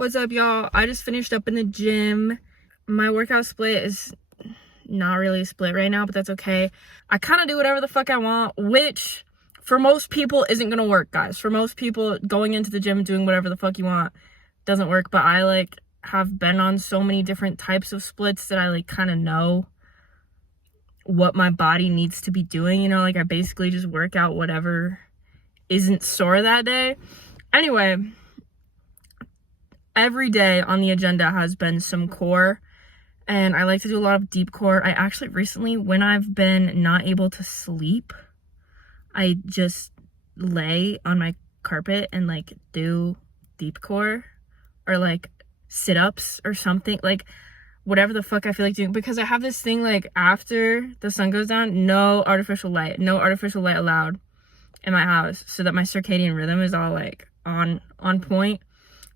What's up, y'all? I just finished up in the gym. My workout split is not really a split right now, but that's okay. I kind of do whatever the fuck I want, which for most people isn't gonna work, guys. For most people, going into the gym and doing whatever the fuck you want doesn't work, but I have been on so many different types of splits that I kind of know what my body needs to be doing, you know? I basically just work out whatever isn't sore that day. Anyway, every day on the agenda has been some core, and I like to do a lot of deep core. I actually recently, when I've been not able to sleep, I just lay on my carpet and do deep core or sit-ups or something, whatever the fuck I feel like doing, because I have this thing after the sun goes down, no artificial light allowed in my house, so that my circadian rhythm is all on point,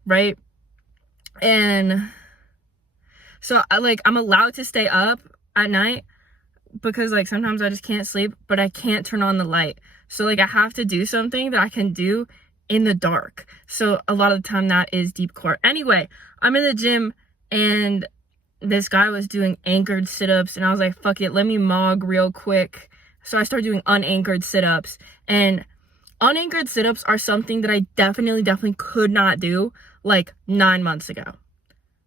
right? And so I'm allowed to stay up at night because sometimes I just can't sleep, but I can't turn on the light. So I have to do something that I can do in the dark. So a lot of the time that is deep core. Anyway, I'm in the gym and this guy was doing anchored sit-ups and I was like, fuck it, let me mog real quick. So I started doing unanchored sit-ups, and unanchored sit-ups are something that I definitely could not do 9 months ago.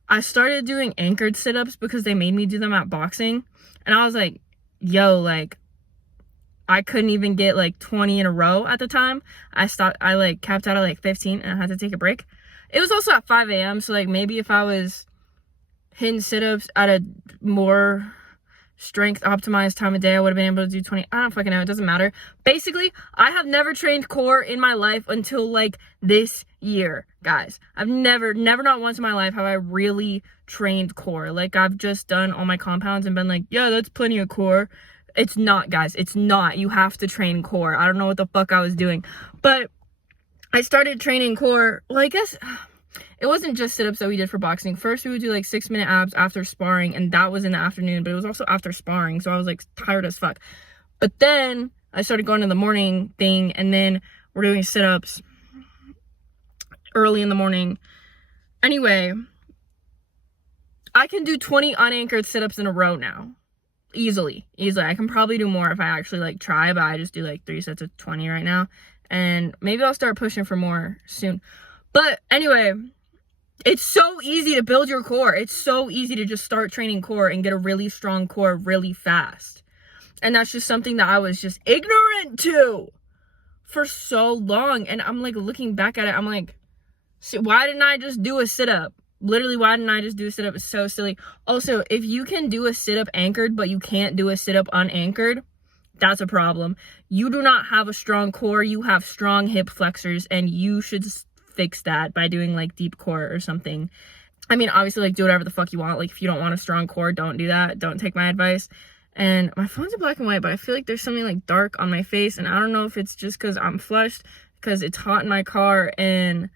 I started doing anchored sit-ups because they made me do them at boxing, and I was like, yo, I couldn't even get 20 in a row at the time. I capped out at 15 and I had to take a break. It was also at 5 a.m. so maybe if I was hitting sit-ups at a more strength optimized time of day, I would have been able to do 20. I don't fucking know, it doesn't matter. Basically, I have never trained core in my life until this year, guys. I've never not once in my life have I really trained core. I've just done all my compounds and been yeah, that's plenty of core. It's not, guys, it's not. You have to train core. I don't know what the fuck I was doing, but I started training core. I guess it wasn't just sit-ups that we did for boxing. First, we would do 6-minute abs after sparring, and that was in the afternoon, but it was also after sparring, so I was tired as fuck. But then I started going to the morning thing, and then we're doing sit-ups early in the morning. Anyway, I can do 20 unanchored sit-ups in a row now. Easily. I can probably do more if I actually try, but I just do 3 sets of 20 right now, and maybe I'll start pushing for more soon. But anyway, it's so easy to build your core. It's so easy to just start training core and get a really strong core really fast. And that's just something that I was just ignorant to for so long. And I'm looking back at it, I'm why didn't I just do a sit-up? Literally, why didn't I just do a sit-up? It's so silly. Also, if you can do a sit-up anchored, but you can't do a sit-up unanchored, that's a problem. You do not have a strong core. You have strong hip flexors, and you should fix that by doing deep core or something. I mean, obviously do whatever the fuck you want. If you don't want a strong core, don't do that. Don't take my advice. And my phone's in black and white, but I feel there's something dark on my face, and I don't know if it's just because I'm flushed, because it's hot in my car. And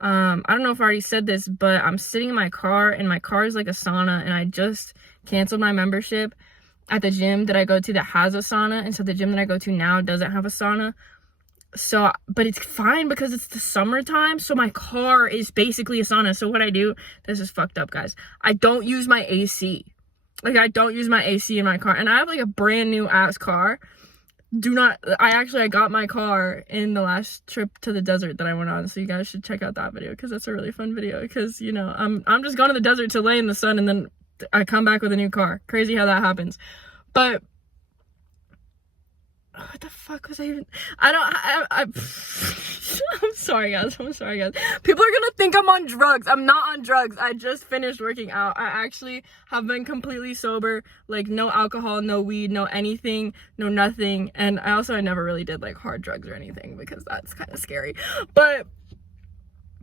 I don't know if I already said this, but I'm sitting in my car, and my car is like a sauna, and I just canceled my membership at the gym that I go to that has a sauna, and so the gym that I go to now doesn't have a sauna. So, but it's fine because it's the summertime, so my car is basically a sauna. So what I do, this is fucked up, guys, I don't use my AC. I don't use my AC in my car, and I have a brand new ass car. I got my car in the last trip to the desert that I went on, so you guys should check out that video, because that's a really fun video, because I'm just going to the desert to lay in the sun, and then I come back with a new car. Crazy how that happens. But what the fuck was I even? I'm sorry, guys. People are gonna think I'm on drugs. I'm not on drugs. I just finished working out. I actually have been completely sober. No alcohol, no weed, no anything, no nothing. And I never really did hard drugs or anything, because that's kind of scary. But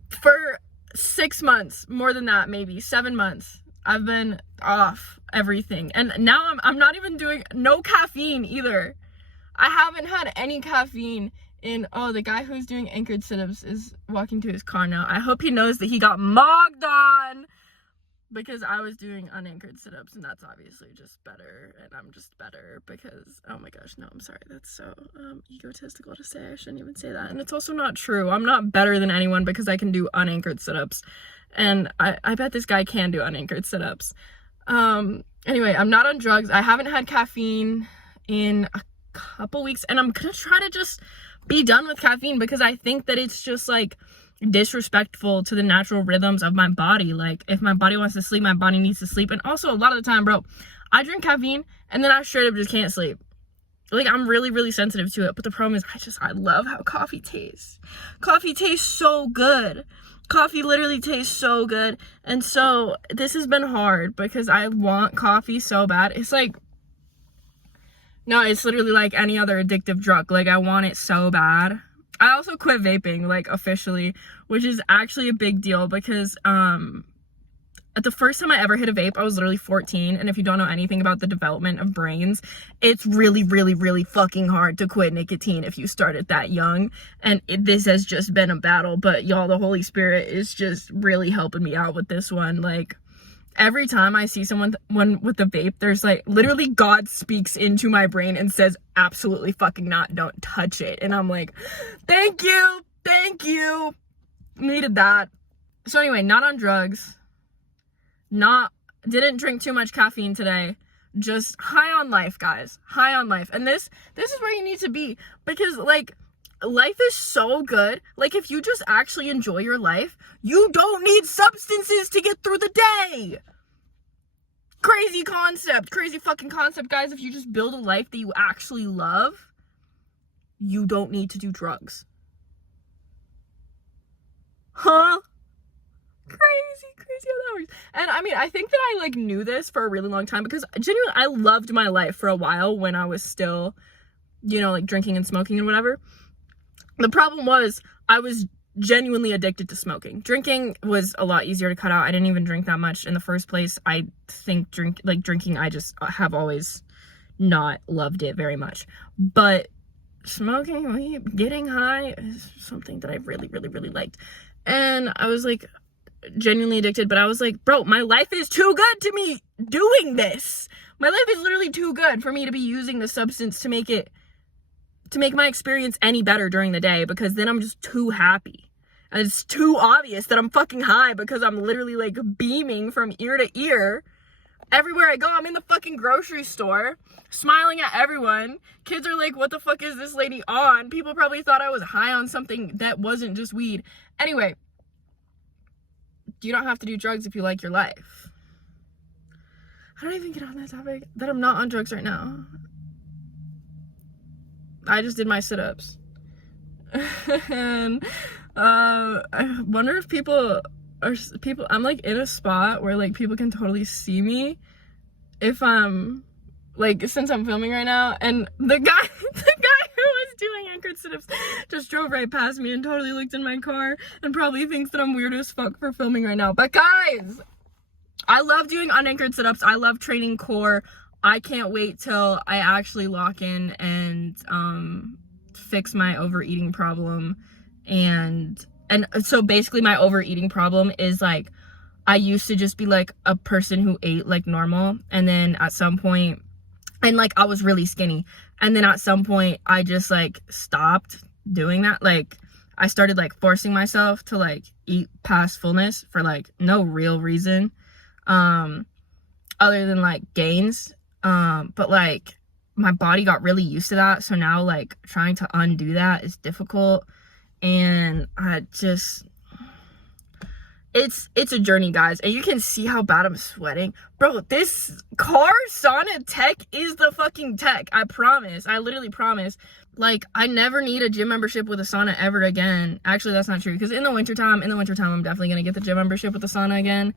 for 6 months, more than that, maybe 7 months, I've been off everything. And now I'm not even doing no caffeine either. I haven't had any caffeine in, the guy who's doing anchored sit-ups is walking to his car now. I hope he knows that he got mogged on because I was doing unanchored sit-ups, and that's obviously just better, and I'm just better because, oh my gosh, no, I'm sorry, that's so egotistical to say. I shouldn't even say that. And it's also not true. I'm not better than anyone because I can do unanchored sit-ups, and I bet this guy can do unanchored sit-ups. Anyway, I'm not on drugs. I haven't had caffeine in a couple weeks, and I'm gonna try to just be done with caffeine because I think that it's just like disrespectful to the natural rhythms of my body. Like, if my body wants to sleep, my body needs to sleep. And also, a lot of the time, bro, I drink caffeine and then I straight up just can't sleep. Like, I'm really, really sensitive to it. But the problem is, I love how coffee tastes. Coffee tastes so good. Coffee literally tastes so good. And so this has been hard because I want coffee so bad. It's like, no, it's literally like any other addictive drug. Like, I want it so bad. I also quit vaping, like, officially, which is actually a big deal because at the first time I ever hit a vape, I was literally 14, and if you don't know anything about the development of brains, it's really, really, really fucking hard to quit nicotine if you start it that young, and this has just been a battle, but y'all, the Holy Spirit is just really helping me out with this one. Like, every time I see someone with a vape, there's like, literally God speaks into my brain and says, absolutely fucking not, don't touch it. And I'm like, thank you, needed that. So anyway, not on drugs, didn't drink too much caffeine today, just high on life, guys, high on life. And this is where you need to be, because like, life is so good. Like, if you just actually enjoy your life, you don't need substances to get through the day. Crazy fucking concept, guys. If you just build a life that you actually love, you don't need to do drugs. Huh? Crazy how that works. And I mean, I think that I like knew this for a really long time because genuinely I loved my life for a while when I was still, you know, like drinking and smoking and whatever. The problem was I was genuinely addicted to smoking. Drinking was a lot easier to cut out. I didn't even drink that much in the first place. I think drinking, I just have always not loved it very much. But smoking, weed, getting high is something that I really, really, really liked. And I was like genuinely addicted, but I was like, bro, my life is too good to me doing this. My life is literally too good for me to be using the substance to make my experience any better during the day, because then I'm just too happy. And it's too obvious that I'm fucking high because I'm literally like beaming from ear to ear. Everywhere I go, I'm in the fucking grocery store, smiling at everyone. Kids are like, what the fuck is this lady on? People probably thought I was high on something that wasn't just weed. Anyway, you don't have to do drugs if you like your life. How do I even get on that topic? That I'm not on drugs right now. I just did my sit-ups. And I wonder if I'm like in a spot where like people can totally see me if I'm like, since I'm filming right now, and the guy who was doing anchored sit-ups just drove right past me and totally looked in my car and probably thinks that I'm weird as fuck for filming right now. But guys, I love doing unanchored sit-ups. I love training core. I can't wait till I actually lock in and fix my overeating problem. And so basically my overeating problem is like, I used to just be like a person who ate like normal, and then at some point, and like I was really skinny, and then at some point I just like stopped doing that. Like, I started like forcing myself to like eat past fullness for like no real reason other than like gains. But like my body got really used to that, so now like trying to undo that is difficult. And I just, it's a journey, guys. And you can see how bad I'm sweating, bro. This car sauna tech is the fucking tech. I promise. I literally promise. Like, I never need a gym membership with a sauna ever again. Actually, that's not true, because in the wintertime, I'm definitely gonna get the gym membership with the sauna again.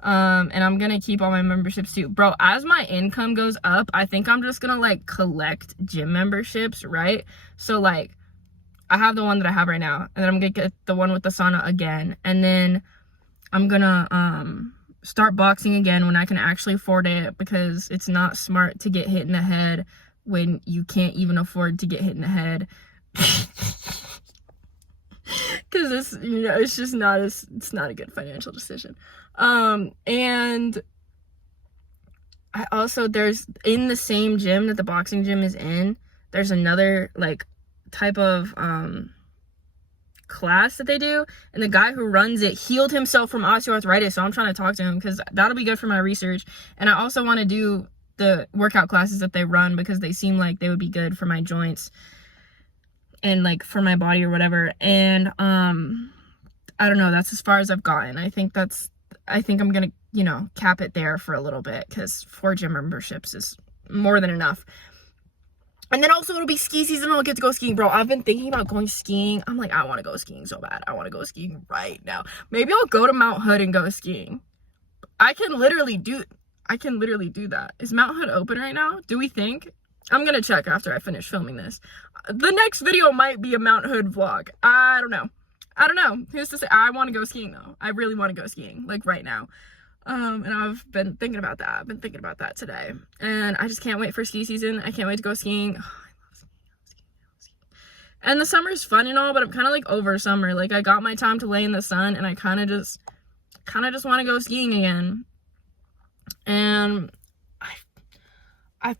And I'm gonna keep all my memberships too, bro. As my income goes up, I think I'm just gonna like collect gym memberships, right? So like, I have the one that I have right now, and then I'm gonna get the one with the sauna again, and then I'm gonna start boxing again when I can actually afford it, because it's not smart to get hit in the head when you can't even afford to get hit in the head. because it's, you know, it's just not it's not a good financial decision. And I also, there's, in the same gym that the boxing gym is in, there's another like type of class that they do, and the guy who runs it healed himself from osteoarthritis, so I'm trying to talk to him because that'll be good for my research. And I also want to do the workout classes that they run because they seem like they would be good for my joints and like for my body or whatever. And I don't know, that's as far as I've gotten. I think I'm gonna, you know, cap it there for a little bit because 4 gym memberships is more than enough. And then also it'll be ski season, I'll get to go skiing. Bro, I've been thinking about going skiing. I'm like, I want to go skiing so bad. I want to go skiing right now. Maybe I'll go to Mount Hood and go skiing. I can literally do that. Is Mount Hood open right now? Do we think? I'm gonna check after I finish filming this. The next video might be a Mount Hood vlog. I don't know. Who's to say? I want to go skiing though. I really want to go skiing, like right now. And I've been thinking about that. I've been thinking about that today. And I just can't wait for ski season. I can't wait to go skiing. Oh, I love skiing. And the summer's fun and all, but I'm kind of like over summer. Like I got my time to lay in the sun and I kind of just want to go skiing again. And I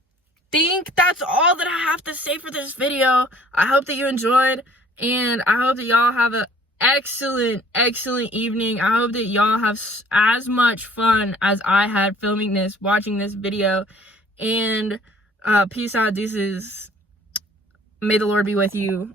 think that's all that I have to say for this video. I hope that you enjoyed, and I hope that y'all have a excellent evening. I hope that y'all have as much fun as I had filming this, watching this video. And peace out, deuces. May the Lord be with you.